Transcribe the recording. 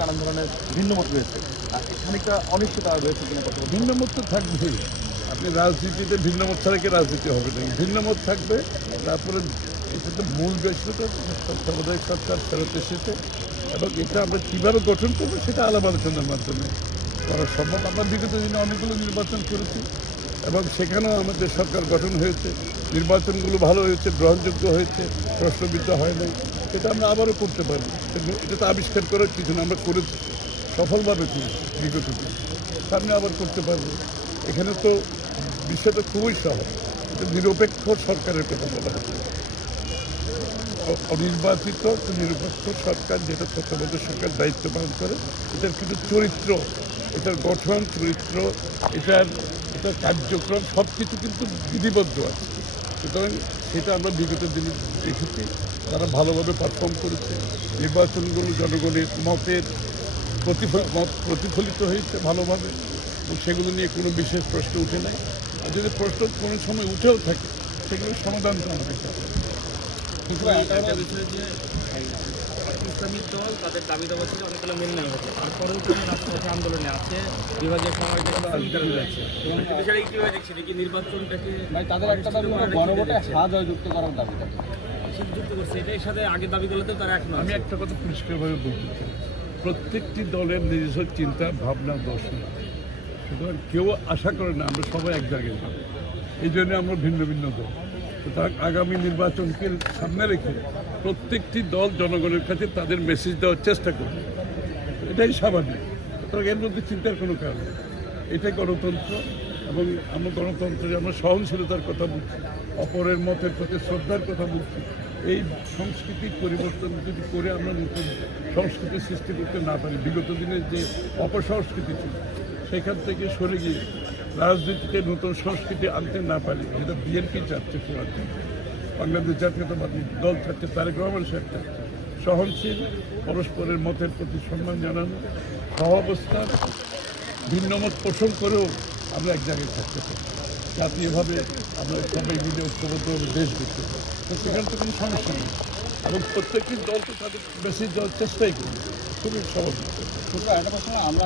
নানান ধরনের ভিন্ন মত রয়েছে। খানিকটা অনিশ্চয়তা রয়েছে কিনা কথা ভিন্ন মত তো থাকবেই। আপনি রাজনীতিতে ভিন্ন মত ছাড়া কি রাজনীতি হবে না? ভিন্ন মত থাকবে, তারপরে এটা মূল বিষয়টা সরকার ফেরত এসেছে। এবং এটা আমরা কীভাবে গঠন করব সেটা আলাপ আলোচনার মাধ্যমে করা সম্ভব। আমরা বিগত দিনে অনেকগুলো নির্বাচন করেছি এবং সেখানেও আমাদের সরকার গঠন হয়েছে। নির্বাচনগুলো ভালো হয়েছে, গ্রহণযোগ্য হয়েছে, প্রশ্নবিদ্ধ হয় নাই। সেটা আমরা আবারও করতে পারি। এটা তো আবিষ্কার করার কিছু না আমরা করেছি। সফলভাবে করেছি, বিগত সামনে আবার করতে পারব। এখানে তো বিষয়টা খুবই সহজ। এটা নিরপেক্ষ সরকারের কথা বলা হচ্ছে। অনির্বাচিত নিরপেক্ষ সরকার যেটা তত্ত্বাবধায়ক সরকার দায়িত্ব পালন করে, এটার কিন্তু চরিত্র, এটার গঠন, চরিত্র, এটার এটার কার্যক্রম সব কিছু কিন্তু বিধিবদ্ধ আছে। সুতরাং সেটা আমরা বিগত দিনে দেখেছি, তারা ভালোভাবে পারফর্ম করেছে। নির্বাচনগুলো জনগণের মতের মত প্রতিফলিত হয়েছে ভালোভাবে সেগুলো নিয়ে কোনো বিশেষ প্রশ্ন উঠে নাই। আর যদি প্রশ্ন কোনো সময় উঠেও থাকে, সেগুলোর সমাধান তো আমাদের কাছে আছে। কিন্তু একটা বিষয় যে এই ইসলামিক দল তাদের দাবি দাবা ছিল অনেকগুলো মেনে নেওয়া হচ্ছে তারপরেও কোনো রাজপথে আন্দোলনে আছে। বিভাগের সময় দেখছেন কি নির্বাচনটাকে তাদের একটা দাবি হলো গণভোটে হা জয়যুক্ত করার দাবি যুক্ত করছে। এটার সাথে আগের দাবিগুলোতেও তারা এখন আমি একটা কথা পরিষ্কারভাবে বলতে চাই। প্রত্যেকটি দলের নিজস্ব চিন্তা ভাবনা দর্শন। সুতরাং কেউ আশা করে না আমরা সবাই এক জায়গায় যাব। এই জন্য আমরা ভিন্ন ভিন্ন দল। আগামী নির্বাচনকে সামনে রেখে প্রত্যেকটি দল জনগণের কাছে তাদের মেসেজ দেওয়ার চেষ্টা করবে। এটাই স্বাভাবিক। সুতরাং এর মধ্যে চিন্তার কোনো কারণ নেই। এটাই গণতন্ত্র এবং আমরা গণতন্ত্রে আমরা সহনশীলতার কথা বলছি, অপরের মতের প্রতি শ্রদ্ধার কথা বলছি, এই সংস্কৃতির পরিবর্তন যদি করে আমরা নতুন সংস্কৃতি সৃষ্টি করতে না পারি, বিগত দিনের যে অপসংস্কৃতি ছিল, সেখান থেকে সরে গিয়ে রাজনীতিতে নতুন সংস্কৃতি আনতে না পারি যেটা বিএনপি চাচ্ছে বাংলাদেশ জাতীয়তাবাদী দল থাকছে তারেক রহমান সাহেব থাকছে সহনশীল, পরস্পরের মতের প্রতি সম্মান জানানো সহাবস্থান ভিন্ন মত পোষণ করেও আমরা এক জায়গায় থাকতে পারি। জাতীয়ভাবে আমরা সবাই মিলে ঐক্যবদ্ধভাবে দেশ করতে পারি। তো সেখানে তো কোনো সমস্যা নেই। এবং প্রত্যেকটি দল তো তাদের বেশি দল চেষ্টাই করি। খুবই সহজ। আমরা